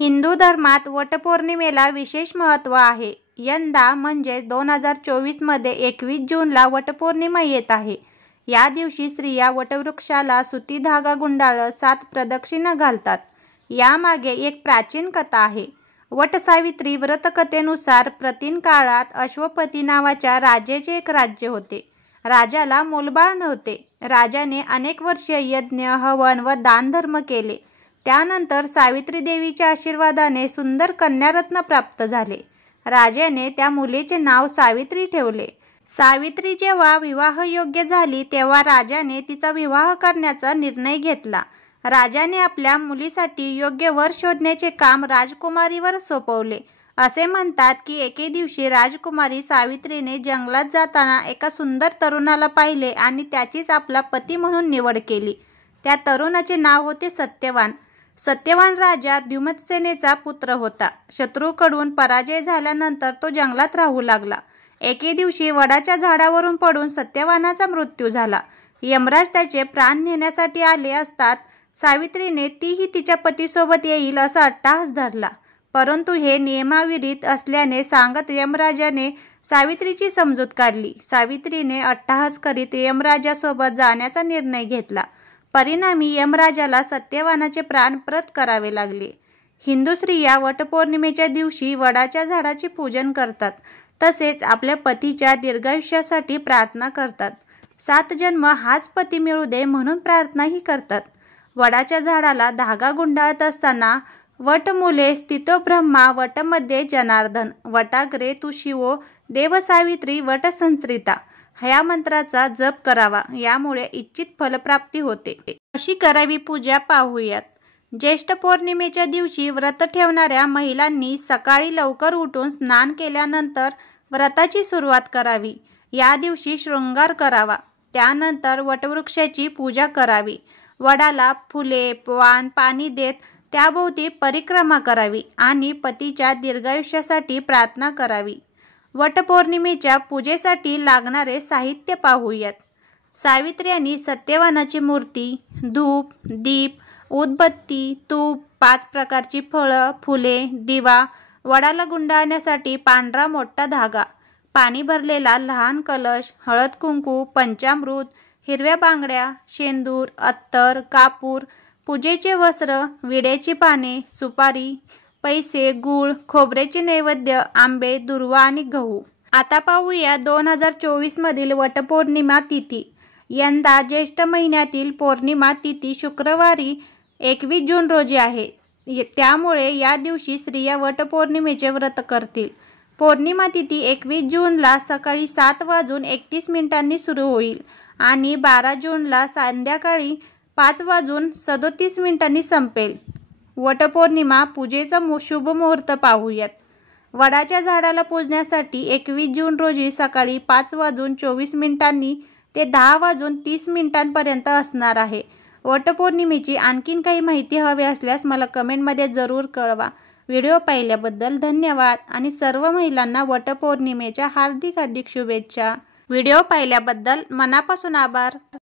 हिंदू धर्मात वटपौर्णिमेला विशेष महत्त्व आहे. यंदा म्हणजे 2024 मध्ये 21 जूनला वटपौर्णिमा येत आहे. या दिवशी स्त्रिया वटवृक्षाला सुती धागा गुंडाळत 7 प्रदक्षिणा घालतात. यामागे एक प्राचीन कथा आहे. वटसावित्री व्रतकथेनुसार प्राचीन काळात अश्वपती नावाच्या राजाचे एक राज्य होते. राजाला मूलबाळ नव्हते. राजाने अनेक वर्षे यज्ञ, हवन व दानधर्म केले. त्यानंतर सावित्री देवीच्या आशीर्वादाने सुंदर कन्यारत्न प्राप्त झाले. राजाने त्या मुलीचे नाव सावित्री ठेवले. सावित्री जेव्हा विवाहयोग्य झाली तेव्हा राजाने तिचा विवाह करण्याचा निर्णय घेतला. राजाने आपल्या मुलीसाठी योग्य वर शोधण्याचे काम राजकुमारीवर सोपवले. असे म्हणतात की एके दिवशी राजकुमारी सावित्रीने जंगलात जाताना एका सुंदर तरुणाला पाहिले आणि त्याचीच आपला पती म्हणून निवड केली. त्या तरुणाचे नाव होते सत्यवान. सत्यवान राजा द्युमत्सेनाचा पुत्र होता. शत्रूकडून पराजय झाल्यानंतर तो जंगलात राहू लागला. एके दिवशी वडाच्या झाडावरून पडून सत्यवानाचा मृत्यू झाला. यमराज त्याचे प्राण नेण्यासाठी आले असतात सावित्रीने तीही तिच्या पतीसोबत येईल असा अट्टाहास धरला. परंतु हे नियमाविरुद्ध असल्याने सांगत यमराजाने सावित्रीची समजूत काढली. सावित्रीने अट्टाहास करीत यमराजासोबत जाण्याचा निर्णय घेतला. परिणामी यमराजाला सत्यवानाचे प्राण परत करावे लागले. हिंदू स्त्रिया वटपौर्णिमेच्या दिवशी वडाच्या झाडाचे पूजन करतात. तसेच आपल्या पतीच्या दीर्घायुष्यासाठी प्रार्थना करतात. 7 जन्म हाच पती मिळू दे म्हणून प्रार्थनाही करतात. वडाच्या झाडाला धागा गुंडाळत असताना वटमूले स्थितो ब्रह्मा वटमध्ये जनार्दन वटाग्रे तू शिवो देव सावित्री वटसंस्कृता ह्या मंत्राचा जप करावा. यामुळे इच्छित फलप्राप्ती होते. कशी करावी पूजा पाहूयात. ज्येष्ठ पौर्णिमेच्या दिवशी व्रत ठेवणाऱ्या महिलांनी सकाळी लवकर उठून स्नान केल्यानंतर व्रताची सुरुवात करावी. या दिवशी शृंगार करावा. त्यानंतर वटवृक्षाची पूजा करावी. वडाला फुले, पान, पाणी देत त्याभोवती परिक्रमा करावी आणि पतीच्या दीर्घायुष्यासाठी प्रार्थना करावी. वटपौर्णिमेच्या पूजेसाठी लागणारे साहित्य पाहूयात. सावित्री आणि सत्यवानाची मूर्ती, धूप, दीप, उदबत्ती, तूप, 5 प्रकारची फळं, फुले, दिवा, वडाला गुंडाळण्यासाठी पांढरा मोठा धागा, पाणी भरलेला लहान कलश, हळद कुंकू, पंचामृत, हिरव्या बांगड्या, शेंदूर, अत्तर, कापूर, पूजेचे वस्त्र, विड्याची पाने, सुपारी, पैसे, गूळ, खोबऱ्याचे नैवेद्य, आंबे, दुर्वा आणि गहू. आता पाहूया 2024 मधील वटपौर्णिमा तिथी. यंदा ज्येष्ठ महिन्यातील पौर्णिमा तिथी शुक्रवारी 21 जून रोजी आहे. त्यामुळे या दिवशी स्त्रिया वटपौर्णिमेचे व्रत करतील. पौर्णिमा तिथी 21 जूनला सकाळी 7:31 सुरू होईल आणि 12 जूनला संध्याकाळी 5:37 संपेल. वटपौर्णिमा पूजेचा शुभ मुहूर्त पाहूयात. वडाच्या झाडाला पूजण्यासाठी 21 जून रोजी सकाळी 5:24 ते 10:30 पर्यंत असणार आहे. वटपौर्णिमेची आणखीन काही माहिती हवी असल्यास मला कमेंटमध्ये जरूर कळवा. व्हिडिओ पाहिल्याबद्दल धन्यवाद आणि सर्व महिलांना वटपौर्णिमेच्या हार्दिक शुभेच्छा. व्हिडिओ पाहिल्याबद्दल मनापासून आभार.